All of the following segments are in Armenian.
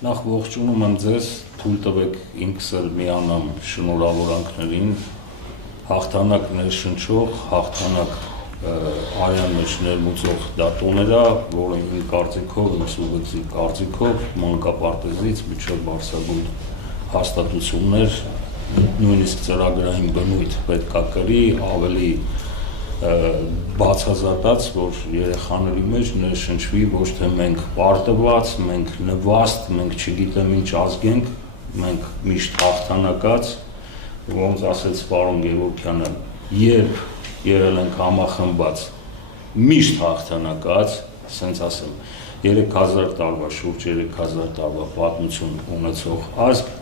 Նախ ողջունում եմ ձեզ, թույլ տվեք ինքս էլ միանամ շնորհավորանքներին, հաղթանակ ներշնչող, հաղթանակ արյան մեջ ներմուծող դատոներա, որը իմ կարծիքով, իմ սուբյեկտիվ կարծիքով մանկապարտեզից մինչև բարձրագույն հաստատություններ, նույնիսկ ծրագրային բնույթ պետք է կրի, ավելի բացազատած, որ երեխաների մեջ ներշնչվի ոչ թե մենք պարտված, մենք նվաստ, մենք չգիտեմ ինչ ազգ ենք, մենք միշտ հաղթանակած, ոնց ասեց պարոն Գևորգյանը, երբ եղել ենք համախմբած, միշտ հաղթանակած, ասենց ասեմ, 3000 տարվա, շուրջ 3000 տարվա պատմություն ունեցող ազգ,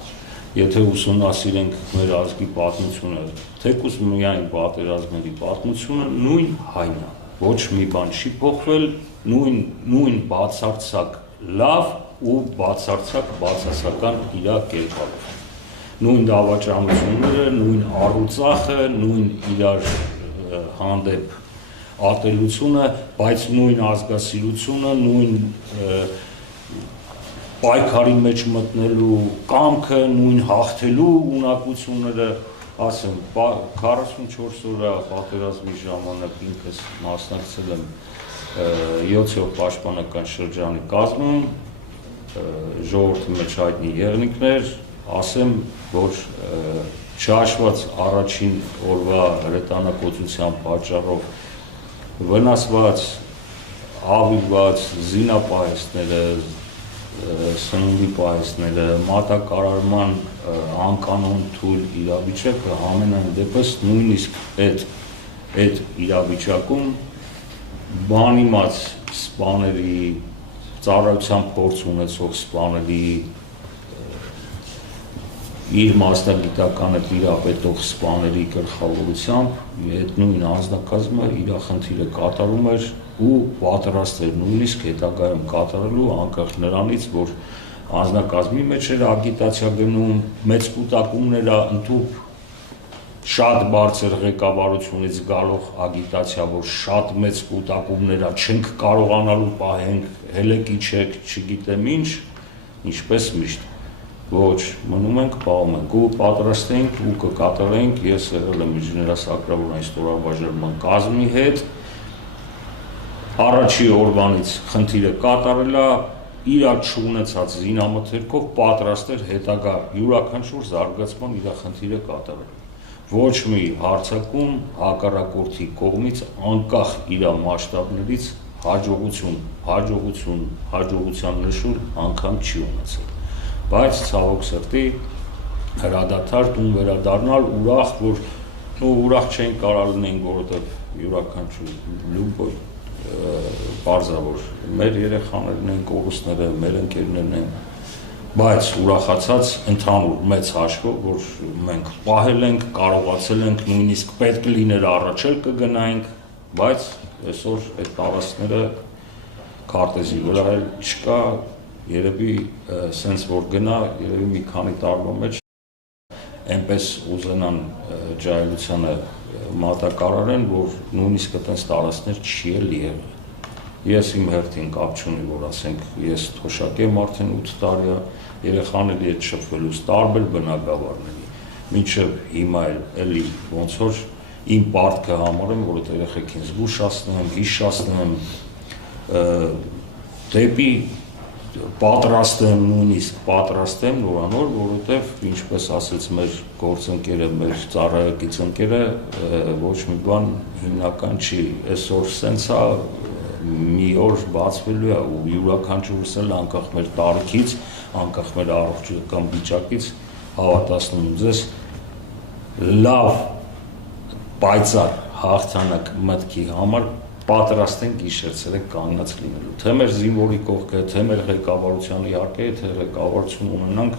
եթե ուսումնասիրենք մեր ազգի պատմությունը, թեկուզ միայն պատերազմների պատմությունը, նույն հայն է, ոչ մի բան չի փոխվել, նույն բացարձակ լավ ու բացարձակ բացասական իր կերպարով։ Նույն դավաճանությունները, նույն առուծախը, նույն իրար հանդեպ ատելությունը, բայց նույն ազգասիրությունը, նույն պայքարի մեջ մտնելու կամքը, նույն հաղթելու ունակությունները, ասեմ, 44 օրյա պատերազմի ժամանակ ինքս մասնակցել եմ 7-րդ պաշտպանական շրջանի կազմում, ժողովրդի մեջ հայտնի եղնիկներ, ասեմ, որ չհաշված առաջին օրվա հրետանակոծության պատճառով վնասված, ավիրված զինապահեստները, սնունդի պահեստները, մատակարարման անկանոն թույլ իրավիճակը ամենայն դեպս նույնիսկ այդ իրավիճակում բանիմաց սպաների, ծառայության փորձ ունեցող սպաների, իր մասնագիտականը տիրապետող սպաների գլխավորությամբ այդ նույն անձնակազմը իր խնդիրը կատարում էր ու պատրաստ էր նույնիսկ հետագայում կատարելու անկախ նրանից, որ անձնակազմի մեջ էր ագիտացիա գնում, մեծ կուտակումներ ընդհուպ շատ բարձր ղեկավարությունից գալող ագիտացիա, որ շատ մեծ կուտակումներ չենք կարողանալու պահենք, հելեկի չեք, չգիտեմ ինչ, ինչպես միշտ, ոչ, մնում ենք, պահում ենք ու պատրաստ ենք ու կկատարենք, ես եղել եմ ինժեներասակրավորային ստորաբաժանման կազմի հետ, առաջի օրվանից խնդիրը կատարելա, իր չունեցած զինամթերքով պատրաստ էր հետագա յուրաքանչյուր զարգացման իր խնդիրը կատարել։ Ոչ մի հարձակում հակառակորդի կողմից անկախ իր մասշտաբներից հաջողության նշույլ անգամ չի ունեցել։ Բայց ցավոք սրտի հրադադար տուն վերադառնալ ուրախ, որ ուրախ չենք կարող լինենք, որովհետև յուրաքանչյուր լուբոյ պարզավոր մեր երեխաներն են, կորուստները, մեր ընկերներն են, բայց ուրախացած ընդհանուր մեծ հաշվով, որ մենք պահել ենք, կարողացել ենք, նույնիսկ պետք լիներ առաջ էլ կգնայինք, բայց այսօր այդ տարածքները քարտեզի վրա էլ չկա, երևի սենց որ գնա, երևի մի քանի տարվա մեջ այնպես ուզենան ջահելությանը մատակարարեն, որ նույնիսկ այդպես տարածքներ չի էլ եղել։ Ես իմ հերթին կապ չունի, որ ասենք, ես թոշակ եմ արդեն 8 տարի, երեխաների հետ շփվելուց տարբեր բնակավարների, մինչև հիմա էլի ոնց որ իմ պարտքը համարեմ, որ այդ երեխեքին զգուշացնեմ, հիշացնեմ, դեպի պատրաստ եմ, նույնիսկ պատրաստ եմ նորանոր, որովհետև ինչպես ասեց մեր գործընկերը, մեր ծառայակից ընկերը, ոչ մի բան հիմնական չի, այսօր սենց է, մի օր բացվելու է ու յուրաքանչյուրս էլ անկախ մեր տարիքից, անկախ մեր առողջական վիճակից հավատացնում եմ ձեզ, լավ պայծառ հաղթանակ մտքի համար պատրաստ ենք գիշեր-ցերեկ կանգնած լինելու, թե մեր զինվորի կողքը, թե մեր ղեկավարության իհարկե, թե ղեկավարություն ունենանք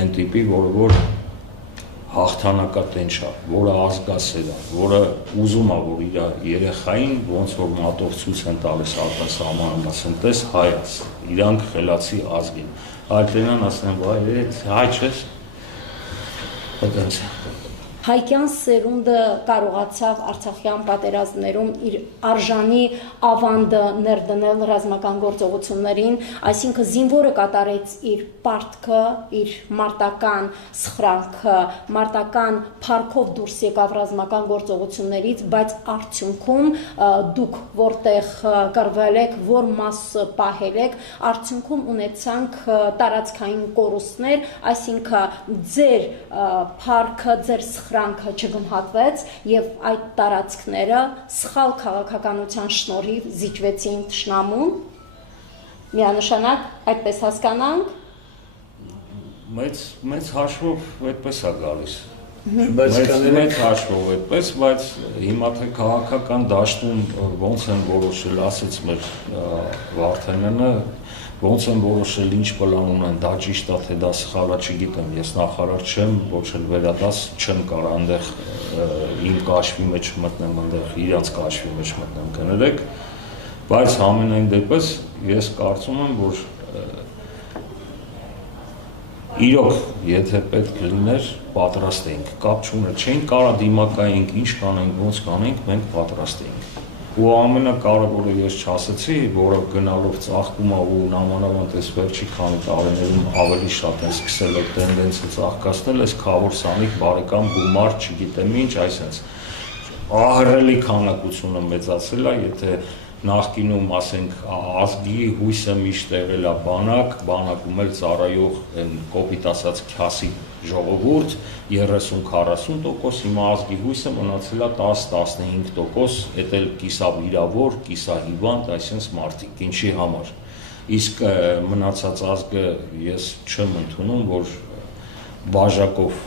այն տիպի, որ հաղթանակատենչ է, որը ազգասեր է, որը ուզում է, որ իր երեխային ոնց որ մատով ցույց են տալիս արտասահմանում, ասեն, տես հայ ես, իրանք խելացի ազգ են, այլ տենան ասեն, վայ, հայ չես, այդպես հայկյան սերունդը կարողացավ Արցախյան պատերազմներում իր արժանի ավանդը ներդնել ռազմական գործողություններին, այսինքն զինվորը կատարեց իր պարտքը, իր մարտական սխրանքը, մարտական փառքով դուրս եկավ ռազմական գործողություններից, բայց արդյունքում դուք որտեղ կռվել եք, որ մասը պահել եք, արդյունքում ունեցանք տարածքային կորուստներ, այսինքն ձեր փառքը, ձեր սխրանքը չգնահատվեց եւ այդ տարածքները սխալ քաղաքականության շնորհիվ զիջվեցին թշնամուն։ Միանշանակ այդպես հասկանանք։ Մեծ հաշվով այդպես է գալիս։ Մեծ հաշվով այդպես, բայց հիմա թե քաղաքական դաշտում ոնց են որոշել, ասեց մեր Վարդանյանը, ոնց են որոշել, ինչ պլան ունեն, դա ճիշտ է, թե դա սխալ է, չգիտեմ, ես նախարար չեմ, ոչ էլ վերադաս չեմ կարող այնտեղ իմ կաշվի մեջ մտնեմ, այնտեղ իրանց կաշվի մեջ մտնեմ, կներեք, բայց ամենայն դեպս ես կարծում եմ, որ իրոք, եթե պետք լիներ, պատրաստ էինք, կապ չուներ, չէինք կարող դիմակայինք, ինչ կանենք, ոնց կանենք, մենք պատրաստ էինք։ Ու ամենակարևորը ես չասեցի, որը գնալով ծաղկում է ու նամանավանդ այս վերջի քանի տարիներում ավելի շատ են սկսել այդ տենդենսը ծաղկացնել, այս քավոր սանիկ բարեկամ գումար, չգիտեմ ինչ, այսպես ահռելի քանակությունը մեծացել է, եթե նախկինում ասենք ազգի հույսը միշտ եղել է բանակում էլ ծառայող կոպիտ ասած քյասի ժողովուրդ 30-40%, հիմա ազգի հույսը մնացել է 10-15%, էդ էլ կիսավիրավոր, կիսահիվանդ, այսպես մարդիկ, ինչի համար։ Իսկ մնացած ազգը ես չեմ ընդունում, որ բաժակով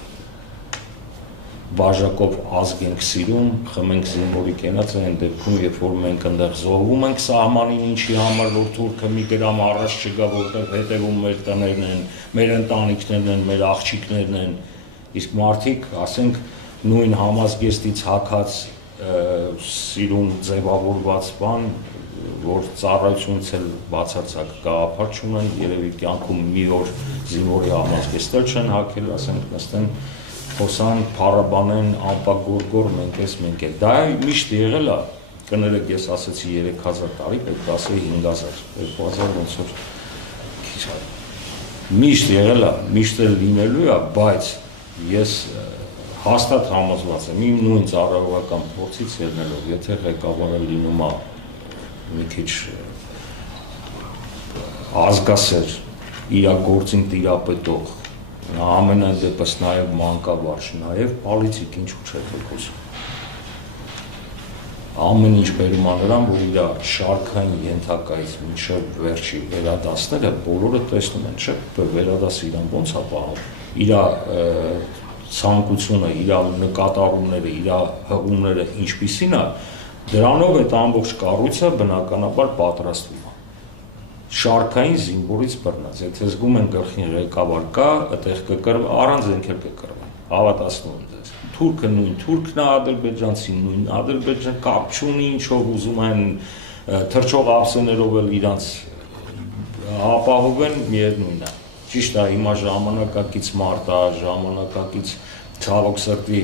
ազգ ենք սիրում, խմենք զինվորի կենաց այն դեպքում, երբ որ մենք այնտեղ զոհվում ենք սահմանին ինչի համար, որ թուրքը մի գրամ առաջ չգա, որտեղ հետևում մեր տներն են, մեր ընտանիքներն են, մեր աղջիկներն են, իսկ մարդիկ, ասենք, նույն համազգեստից հագած սիրուն ձևավորված բան, որ ծառայությունից էլ բացարձակ գաղափար չունեն, երևի կյանքում մի օր զինվորի համազգեստ չեն հագել, ասենք, նստեն խոսան, փառաբանեն, ամպագորգոր, մենք ես, մենք էլ։ Դա միշտ եղել է, կներեք ես ասեցի 3000 տարի, պետք է ասեի 5000, 2000 ոնց որ քիչ է։ Միշտ եղել է, միշտ էլ լինելու է, բայց ես հաստատ համոզված եմ, իմ նույն ծառայողական փորձից ելնելով, եթե ղեկավարը լինում է մի քիչ ազգասեր, իր գործին տիրապետող, ամենայն դեպս նաև մանկավարժ, նաև պոլիտիկ, ինչու՞ չէ խոսում։ Ամեն ինչ բերում է նրան, որ իր շարքային ենթակայից մինչև վերջի վերադասները բոլորը տեսնում են, չէ՞, վերադասը իրան ոնց է պահում։ Իր ցանկությունը, իր նկատառումները, իր հղումները ինչպիսին է, դրանով այդ ամբողջ կառույցը բնականաբար պատրաստվում է։ Շարքային զինվորից բռնած, եթե զգում են գլխին ղեկավար կա, այդտեղ կկրվի, առանց զենքեր կկրվեն, հավատացնում եմ ձեզ։ Թուրքը նույն թուրքն է, ադրբեջանցին նույն ադրբեջան, կապ չունի ինչով ուզում են թրջող ափսեներով էլ իրանց ապահովեն, միևնույն է։ Ճիշտ է, հիմա ժամանակակից մարդ է, ժամանակակից ցավոք սրտի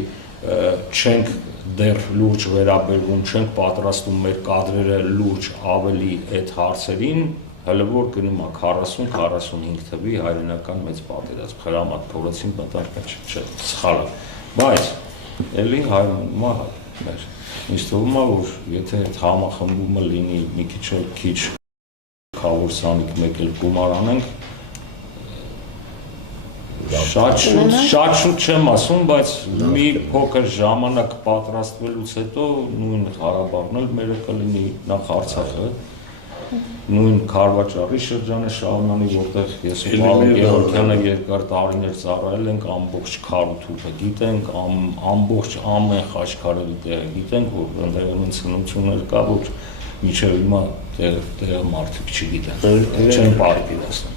չենք դեռ լուրջ վերաբերվում, չենք պատրաստում մեր կադրերը լուրջ ավելի այդ հարցերին, հələ որ գնում է 40-45 թվի հայրենական մեծ պատերազմ, խրամատ փորեցին պատանքներ, չէ, սխալ է, բայց էլի հայրենի մեր ինձ թվում է, որ եթե այդ համախմբումը լինի մի քիչ քավոր սանիկ մեկ էլ գումար անենք, շատ շուտ չեմ ասում, բայց մի փոքր ժամանակ պատրաստվելուց հետո նույն Ղարաբաղն էլ մերը կլինի, նախ Արցախը, նույն Քարվաճարի շրջանը շարունանի, որտեղ ես ու Պարոն Գևորգյանը երկար տարիներ ծառայել ենք, ամբողջ քարոթուփը գիտենք, ամբողջ ամեն խաչքարերի տեղը գիտենք, որ ընդեղ են ցնություններ կա, որ մինչև հիմա տեղը մարդիկ չգիտեն, չեն պատկերացնում։